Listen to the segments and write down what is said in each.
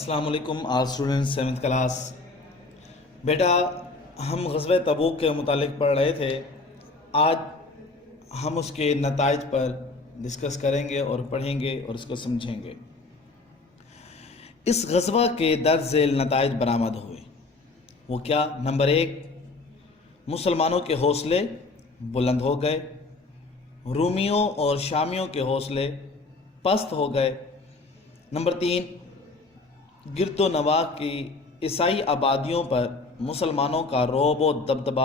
अस्सलाम वालेकुम आल students 7th class. बेटा, हम ग़ज़वे तबूक के मुतालिक पढ़ रहे थे। आज हम उसके नताइज पर डिस्कस करेंगे और पढ़ेंगे और उसको समझेंगे। इस ग़ज़वा के दर्ज झेल नताइज बरामद हुए। वो क्या? नंबर 1, मुसलमानों के हौसले बुलंद हो गए, रूमियों और शामियों के हौसले पस्त हो गए। नंबर 3, गिरदो नवा की ईसाई आबादियों पर मुसलमानों का रौब व दबदबा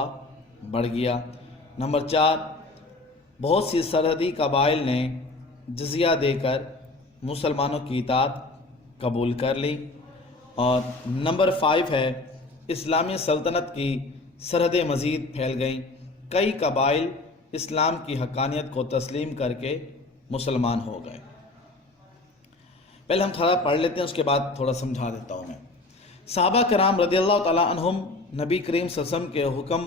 बढ़ गया। नंबर 4, बहुत सी सरहदी कबाइल ने जजिया देकर मुसलमानों की इताअत कबूल कर ली। और नंबर 5 है, इस्लामी सल्तनत की सरहदें मज़ीद फैल गईं। कई कबाइल इस्लाम की हक़ानियत को तस्लीम करके मुसलमान हो गए। पहले हम थोड़ा पढ़ लेते हैं, उसके बाद थोड़ा समझा देता हूँ मैं। सहाबा कराम रज़ियल्लाहु ताला अन्हुम नबी करीम सल्लल्लाहु अलैहि वसल्लम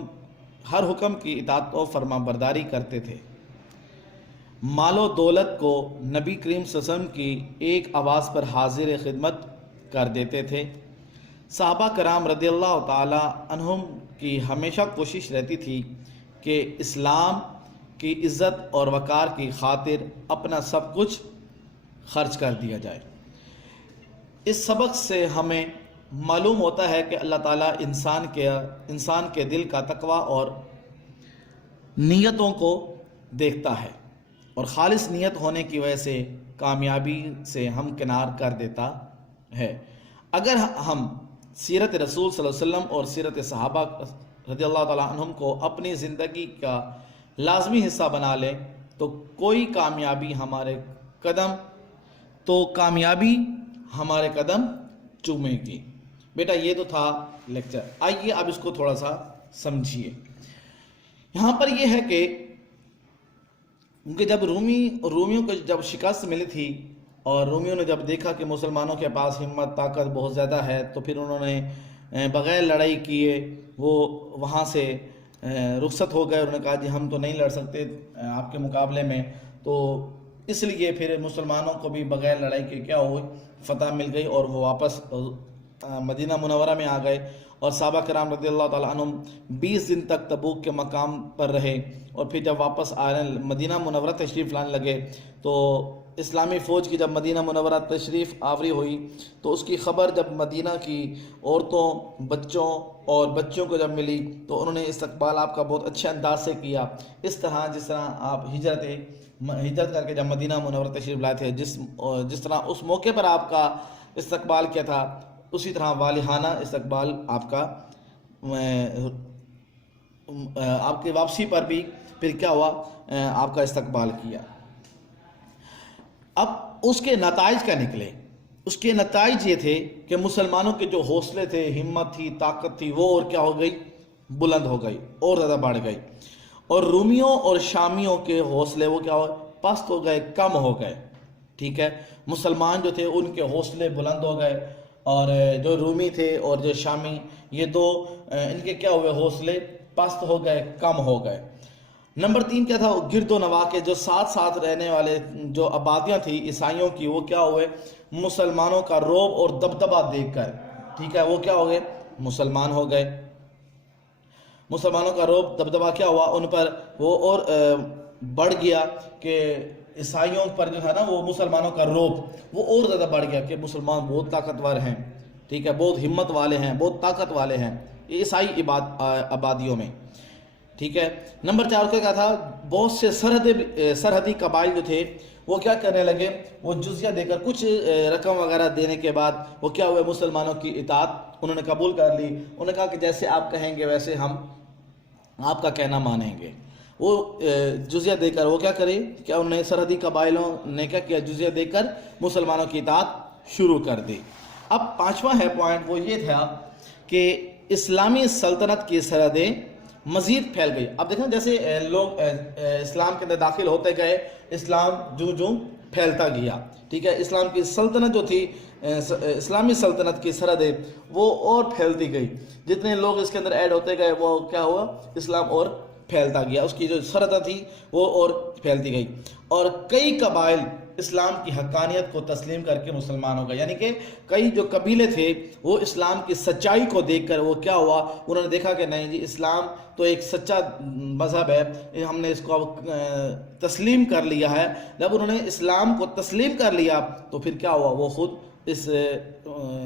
के हर हुक्म की इताअत और फरमाबरदारी करते थे। मालो दौलत को नबी करीम सल्लल्लाहु अलैहि वसल्लम की एक आवाज़ पर हाजिर खिदमत कर देते थे। सहाबा कराम रज़ियल्लाहु ताला अन्हुम की हमेशा कोशिश रहती थी कि इस्लाम की इज़्ज़त और वक़ार की खातिर अपना सब कुछ खर्च कर दिया जाए। इस सबक से हमें मालूम होता है कि अल्लाह ताला इंसान के दिल का तकवा और नीयतों को देखता है और खालिस नीयत होने की वजह से कामयाबी से हम किनार कर देता है। अगर हम सीरत रसूल सल्लल्लाहु अलैहि वसल्लम और सीरत सहाबा रज़ियल्लाहु ताला अन्हुम को अपनी ज़िंदगी का लाजमी हिस्सा बना लें तो कामयाबी हमारे कदम चूमेगी। बेटा, ये तो था लेक्चर। आइए अब इसको थोड़ा सा समझिए। यहाँ पर ये है कि उनके जब रोमियों को जब शिकस्त मिली थी और रोमियों ने जब देखा कि मुसलमानों के पास हिम्मत ताकत बहुत ज़्यादा है, तो फिर उन्होंने बग़ैर लड़ाई किए वो वहाँ से रुखसत हो गए। उन्होंने कहा जी हम तो नहीं लड़ सकते आपके मुकाबले में, तो इसलिए फिर मुसलमानों को भी बग़ैर लड़ाई के क्या हुई, फ़तह मिल गई और वो वापस मदीना मुनव्वरा में आ गए। और सहाबा कराम रज़ियल्लाहु ताला अन्हुम 20 दिन तक तबूक के मकाम पर रहे और फिर जब वापस मदीना मुनव्वरा तशरीफ़ लाने लगे तो इस्लामी फ़ौज की जब मदीना मुनव्वरा तशरीफ़ आवरी हुई तो उसकी ख़बर जब मदीना की औरतों, बच्चों और बच्चियों को जब मिली तो उन्होंने इस्तकबाल आपका बहुत अच्छे अंदाज से किया। इस तरह जिस तरह आप हिजरत करके जब मदीना मुनव्वरा तशरीफ़ लाए थे, जिस तरह उस मौके पर आपका इस्तकबाल किया था, उसी तरह वालिहाना इस्तकबाल आपका आपकी वापसी पर भी फिर क्या हुआ, आपका इस्तकबाल किया। अब उसके नताइज क्या निकले? उसके नताइज ये थे कि मुसलमानों के जो हौसले थे, हिम्मत थी, ताकत थी, वो और क्या हो गई, बुलंद हो गई और ज़्यादा बढ़ गई। और रूमियों और शामियों के हौसले वो क्या हो, पस्त हो गए, कम हो गए। ठीक है, मुसलमान जो थे उनके हौसले बुलंद हो गए और जो रूमी थे और जो शामी, ये दो इनके क्या हुए, हौसले पस्त हो गए, कम हो गए। नंबर 3 क्या था, गिरदो नवा के जो साथ रहने वाले जो आबादियाँ थी ईसाइयों की, वो क्या हुए, मुसलमानों का रौब और दबदबा देखकर, ठीक है, वो क्या हो गए, मुसलमान हो गए। मुसलमानों का रौब दबदबा क्या हुआ, उन पर वो और बढ़ गया कि ईसाइयों पर जो था ना, वो मुसलमानों का रौब वो और ज़्यादा बढ़ गया कि मुसलमान बहुत ताकतवर हैं, ठीक है, बहुत हिम्मत वाले हैं, बहुत ताकत वाले हैं ईसाई आबादियों में। ठीक है। नंबर 4 का क्या था, बहुत से सरहदी कबाइल जो थे वो क्या करने लगे, वो जुजिया देकर कुछ रकम वगैरह देने के बाद वो क्या हुए, मुसलमानों की इताअत उन्होंने कबूल कर ली। उन्होंने कहा कि जैसे आप कहेंगे वैसे हम आपका कहना मानेंगे। वो जुजिया देकर वो क्या करे, क्या उन्हें सरहदी कबाइलों ने क्या किया, जुजिया देकर मुसलमानों की इताअत शुरू कर दी। अब 5वां है पॉइंट, वो ये था कि इस्लामी सल्तनत की सरहदें मज़ीद फैल गई। अब देखें जैसे लोग इस्लाम के अंदर दाखिल होते गए, इस्लाम जूं फैलता गया। ठीक है, इस्लाम की सल्तनत जो थी, इस्लामी सल्तनत की सरहदें वो और फैलती गई। जितने लोग इसके अंदर ऐड होते गए वो क्या हुआ, इस्लाम और پھیلتا گیا، اس کی جو سرحد تھی وہ اور پھیلتی گئی، اور کئی قبائل اسلام کی حقانیت کو تسلیم کر کے مسلمان ہو گئے. یعنی کہ کئی جو قبیلے تھے وہ اسلام کی سچائی کو دیکھ کر وہ کیا ہوا، انہوں نے دیکھا کہ نہیں جی اسلام تو ایک سچا مذہب ہے، ہم نے اس کو اب تسلیم کر لیا ہے. جب انہوں نے اسلام کو تسلیم کر لیا تو پھر کیا ہوا، وہ خود اس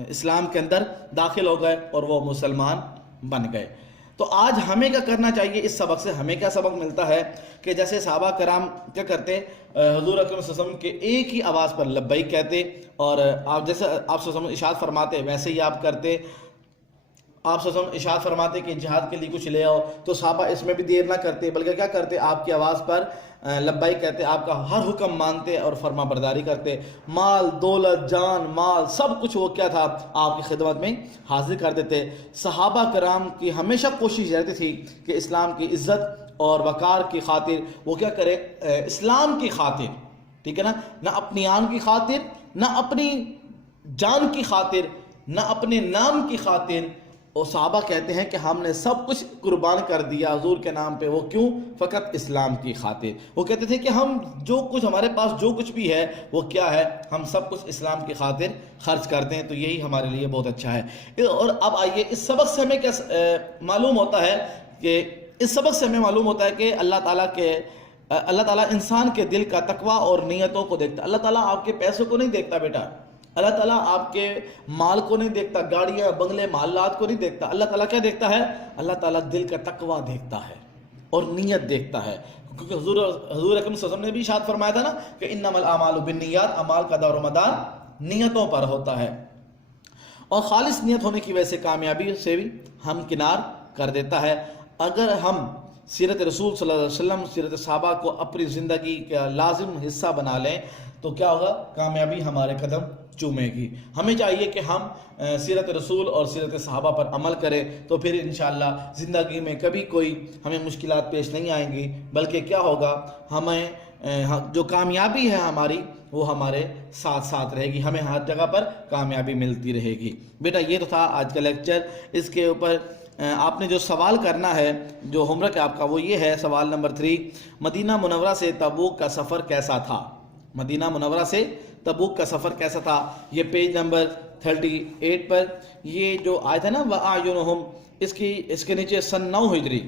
اسلام کے اندر داخل ہو گئے اور وہ مسلمان بن گئے. تو آج ہمیں کیا کرنا چاہیے، اس سبق سے ہمیں کیا سبق ملتا ہے کہ جیسے صحابہ کرام کیا کرتے، حضور اکرم صلی اللہ علیہ وسلم کے ایک ہی آواز پر لبیک کہتے، اور آپ جیسے آپ صلی اللہ علیہ وسلم ارشاد فرماتے ویسے ہی آپ کرتے. آپ صلی اللہ علیہ وسلم ارشاد فرماتے کہ جہاد کے لیے کچھ لے آؤ تو صحابہ اس میں بھی دیر نہ کرتے، بلکہ کیا کرتے، آپ کی آواز پر لبیک کہتے، آپ کا ہر حکم مانتے اور فرما برداری کرتے. مال دولت جان مال سب کچھ وہ کیا تھا، آپ کی خدمت میں حاضر کر دیتے. صحابہ کرام کی ہمیشہ کوشش رہتی تھی کہ اسلام کی عزت اور وقار کی خاطر وہ کیا کرے، اسلام کی خاطر، ٹھیک ہے نا، نہ اپنی آن کی خاطر، نہ اپنی جان کی خاطر، نہ اپنے نام کی خاطر. اور صحابہ کہتے ہیں کہ ہم نے سب کچھ قربان کر دیا حضور کے نام پہ، وہ کیوں، فقط اسلام کی خاطر. وہ کہتے تھے کہ ہم جو کچھ ہمارے پاس جو کچھ بھی ہے وہ کیا ہے، ہم سب کچھ اسلام کی خاطر خرچ کرتے ہیں، تو یہی ہمارے لیے بہت اچھا ہے. اور اب آئیے اس سبق سے ہمیں کیا معلوم ہوتا ہے، کہ اس سبق سے ہمیں معلوم ہوتا ہے کہ اللہ تعالیٰ انسان کے دل کا تقوی اور نیتوں کو دیکھتا. اللہ تعالیٰ آپ کے پیسوں کو نہیں دیکھتا بیٹا، اللہ تعالیٰ آپ کے مال کو نہیں دیکھتا، گاڑیاں بنگلے محلات کو نہیں دیکھتا. اللہ تعالیٰ کیا دیکھتا ہے، اللہ تعالیٰ دل کا تقوی دیکھتا ہے اور نیت دیکھتا ہے. کیونکہ حضور اکرم صلی اللہ علیہ وسلم نے بھی ارشاد فرمایا تھا نا کہ انما الاعمال بالنیات، اعمال کا دار و مدار نیتوں پر ہوتا ہے، اور خالص نیت ہونے کی وجہ سے کامیابی سے بھی ہم کنار کر دیتا ہے. اگر ہم سیرت رسول صلی اللہ علیہ وسلم، سیرت صحابہ کو اپنی زندگی کا لازم حصہ بنا لیں تو کیا ہوگا، کامیابی ہمارے قدم چومے گی. ہمیں چاہیے کہ ہم سیرت رسول اور سیرت صحابہ پر عمل کریں، تو پھر انشاءاللہ زندگی میں کبھی کوئی ہمیں مشکلات پیش نہیں آئیں گی، بلکہ کیا ہوگا، ہمیں جو کامیابی ہے ہماری وہ ہمارے ساتھ ساتھ رہے گی، ہمیں ہر جگہ پر کامیابی ملتی رہے گی. بیٹا یہ تو تھا آج کا لیکچر. اس کے اوپر آپ نے جو سوال کرنا ہے، جو ہوم ورک ہے آپ کا، وہ یہ ہے سوال نمبر 3، مدینہ منورہ سے تبوک کا سفر کیسا تھا. مدینہ منورہ سے تبوک کا سفر کیسا تھا، یہ پیج نمبر 38 پر یہ جو آیت ہے نا وَأَعْيُنُهُمْ، اس کے نیچے سن 9 ہجری،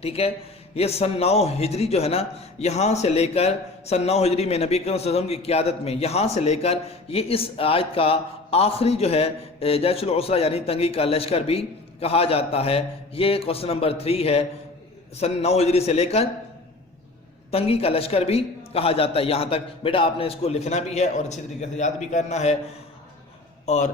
ٹھیک ہے، یہ سن 9 ہجری جو ہے نا، یہاں سے لے کر سن 9 ہجری میں نبی کریم صلی اللہ علیہ وسلم کی قیادت میں یہاں سے لے کر یہ اس آیت کا آخری جو ہے جیش العسرہ یعنی تنگی کا لشکر بھی کہا جاتا ہے. یہ کوسچن نمبر 3 ہے، سن 9 ہجری سے لے کر تنگی کا لشکر بھی کہا جاتا ہے. یہاں تک بیٹا آپ نے اس کو لکھنا بھی ہے اور اچھی طریقے سے یاد بھی کرنا ہے. اور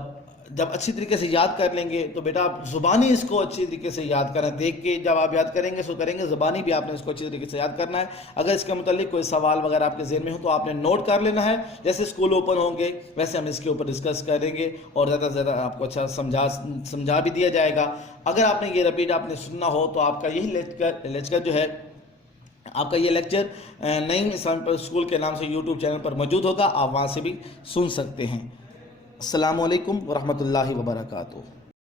جب اچھی طریقے سے یاد کر لیں گے تو بیٹا آپ زبانی اس کو اچھی طریقے سے یاد کریں، دیکھ کے جب آپ یاد کریں گے سو کریں گے، زبانی بھی آپ نے اس کو اچھی طریقے سے یاد کرنا ہے. اگر اس کے متعلق کوئی سوال وغیرہ آپ کے ذہن میں ہو تو آپ نے نوٹ کر لینا ہے. جیسے اسکول اوپن ہوں گے ویسے ہم اس کے اوپر ڈسکس کریں گے اور زیادہ سے زیادہ آپ کو اچھا سمجھا بھی دیا جائے گا. اگر آپ نے یہ رپیٹ آپ نے سننا ہو تو آپ کا یہی لیکچر جو ہے، آپ کا یہ لیکچر نعیم اسلامک اسکول کے نام سے یوٹیوب چینل پر موجود ہوگا، آپ وہاں سے بھی سن سکتے ہیں. السلام علیکم ورحمۃ اللہ وبرکاتہ.